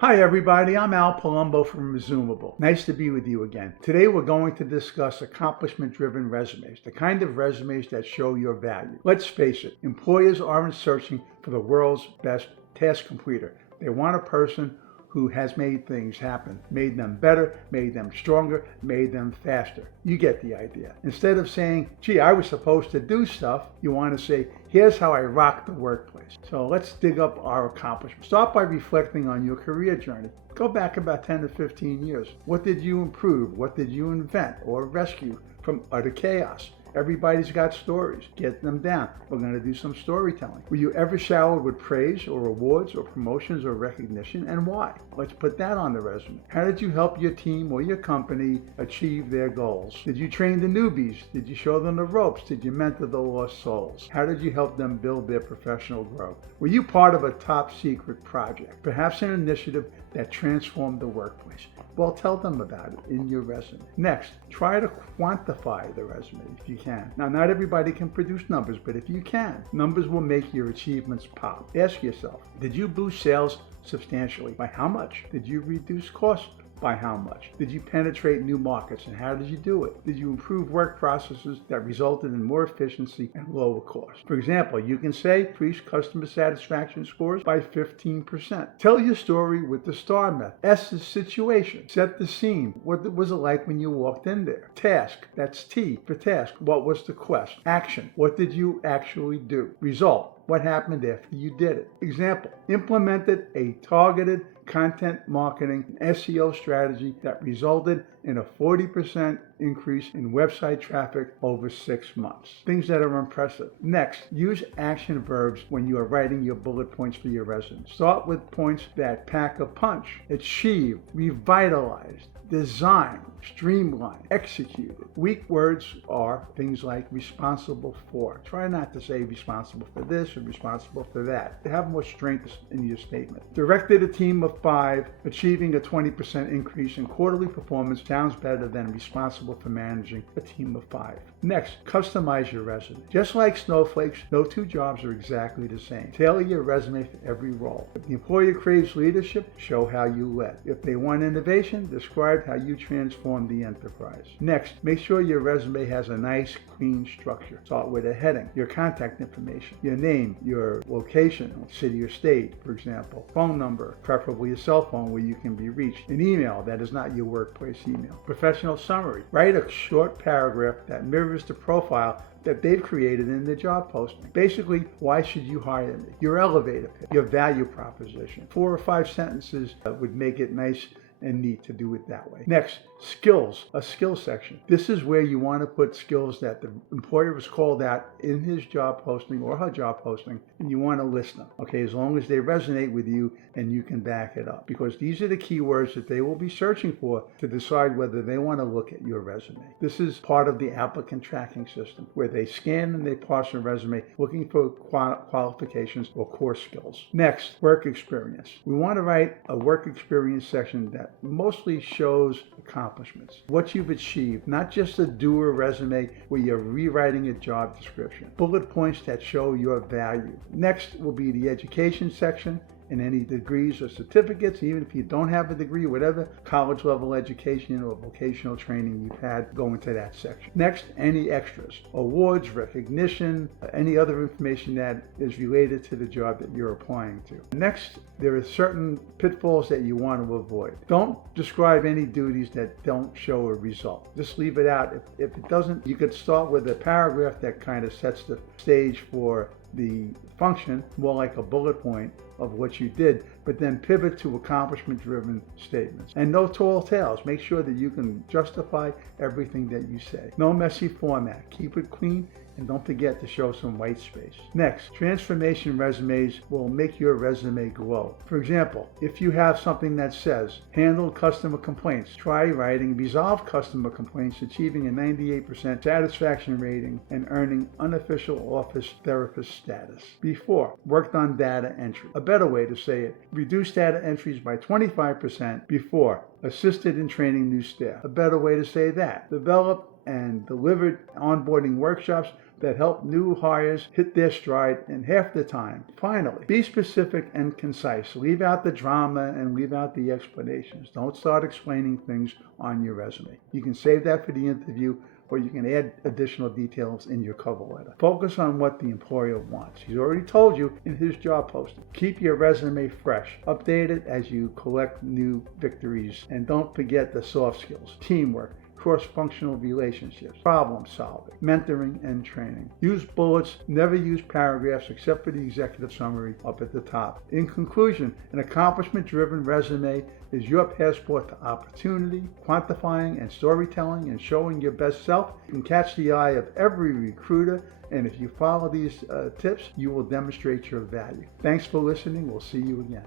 Hi everybody, I'm Palumbo from Resumeble. Nice to be with you again. Today we're going to discuss accomplishment-driven resumes, the kind of resumes that show your value. Let's face it, employers aren't searching for the world's best task completer. They want a person who has made things happen, made them better, made them stronger, made them faster. You get the idea. Instead of saying, gee, I was supposed to do stuff, you want to say, here's how I rock the workplace. So let's dig up our accomplishments. Start by reflecting on your career journey. Go back about 10 to 15 years. What did you improve? What did you invent or rescue from utter chaos? Everybody's got stories. Get them down. We're going to do some storytelling. Were you ever showered with praise or awards or promotions or recognition, and why? Let's put that on the resume. How did you help your team or your company achieve their goals? Did you train the newbies? Did you show them the ropes? Did you mentor the lost souls? How did you help them build their professional growth? Were you part of a top secret project? Perhaps an initiative that transformed the workplace? Well, tell them about it in your resume. Next, try to quantify the resume if you can. Now, not everybody can produce numbers, but if you can, numbers will make your achievements pop. Ask yourself, did you boost sales substantially? By how much? Did you reduce costs? By how much? Did you penetrate new markets, and how did you do it? Did you improve work processes that resulted in more efficiency and lower cost? For example, you can say increase customer satisfaction scores by 15%. Tell your story with the STAR method. S is situation. Set the scene. What was it like when you walked in there? Task. That's T for task. What was the quest? Action. What did you actually do? Result. What happened after you did it? Example, implemented a targeted content marketing and SEO strategy that resulted in a 40% increase in website traffic over 6 months. Things that are impressive. Next, use action verbs when you are writing your bullet points for your resume. Start with points that pack a punch. Achieve, revitalized, design, streamline, executed. Weak words are things like responsible for. Try not to say responsible for this or responsible for that. Have more strength in your statement. Directed a team of 5, achieving a 20% increase in quarterly performance sounds better than responsible for managing a team of 5. Next, customize your resume. Just like snowflakes, no two jobs are exactly the same. Tailor your resume for every role. If the employer craves leadership, show how you led. If they want innovation, describe how you transform the enterprise. Next, make sure your resume has a nice, clean structure. Start with a heading, your contact information, your name, your location, city or state, for example, phone number, preferably a cell phone where you can be reached, an email that is not your workplace email, professional summary. Write a short paragraph that mirrors the profile that they've created in the job posting. Basically, why should you hire me? Your elevator pitch, your value proposition. 4 or 5 sentences would make it nice and neat to do it that way. Next, skills, a skills section. This is where you want to put skills that the employer has called out in his job posting or her job posting, and you want to list them, okay, as long as they resonate with you and you can back it up, because these are the keywords that they will be searching for to decide whether they want to look at your resume. This is part of the applicant tracking system, where they scan and they parse a resume looking for qualifications or core skills. Next, work experience. We want to write a work experience section that mostly shows accomplishments, what you've achieved, not just a doer resume where you're rewriting a job description. Bullet points that show your value. Next will be the education section, and any degrees or certificates, even if you don't have a degree, whatever college level education or vocational training you've had, go into that section. Next, any extras, awards, recognition, any other information that is related to the job that you're applying to. Next, there are certain pitfalls that you want to avoid. Don't describe any duties that don't show a result. Just leave it out. If it doesn't, you could start with a paragraph that kind of sets the stage for the function, more like a bullet point of what you did, but then pivot to accomplishment-driven statements. And no tall tales. Make sure that you can justify everything that you say. No messy format. Keep it clean, and don't forget to show some white space. Next, transformation resumes will make your resume glow. For example, if you have something that says, handle customer complaints, try writing resolve customer complaints, achieving a 98% satisfaction rating and earning unofficial office therapist status. Before, worked on data entry. A better way to say it, reduced data entries by 25% before, assisted in training new staff. A better way to say that, developed and delivered onboarding workshops that help new hires hit their stride in half the time. Finally, be specific and concise. Leave out the drama and leave out the explanations. Don't start explaining things on your resume. You can save that for the interview, or you can add additional details in your cover letter. Focus on what the employer wants. He's already told you in his job posting. Keep your resume fresh. Update it as you collect new victories. And don't forget the soft skills: teamwork, cross-functional relationships, problem solving, mentoring, and training. Use bullets, never use paragraphs except for the executive summary up at the top. In conclusion, an accomplishment-driven resume is your passport to opportunity, quantifying and storytelling, and showing your best self. You can catch the eye of every recruiter, and if you follow these tips, you will demonstrate your value. Thanks for listening. We'll see you again.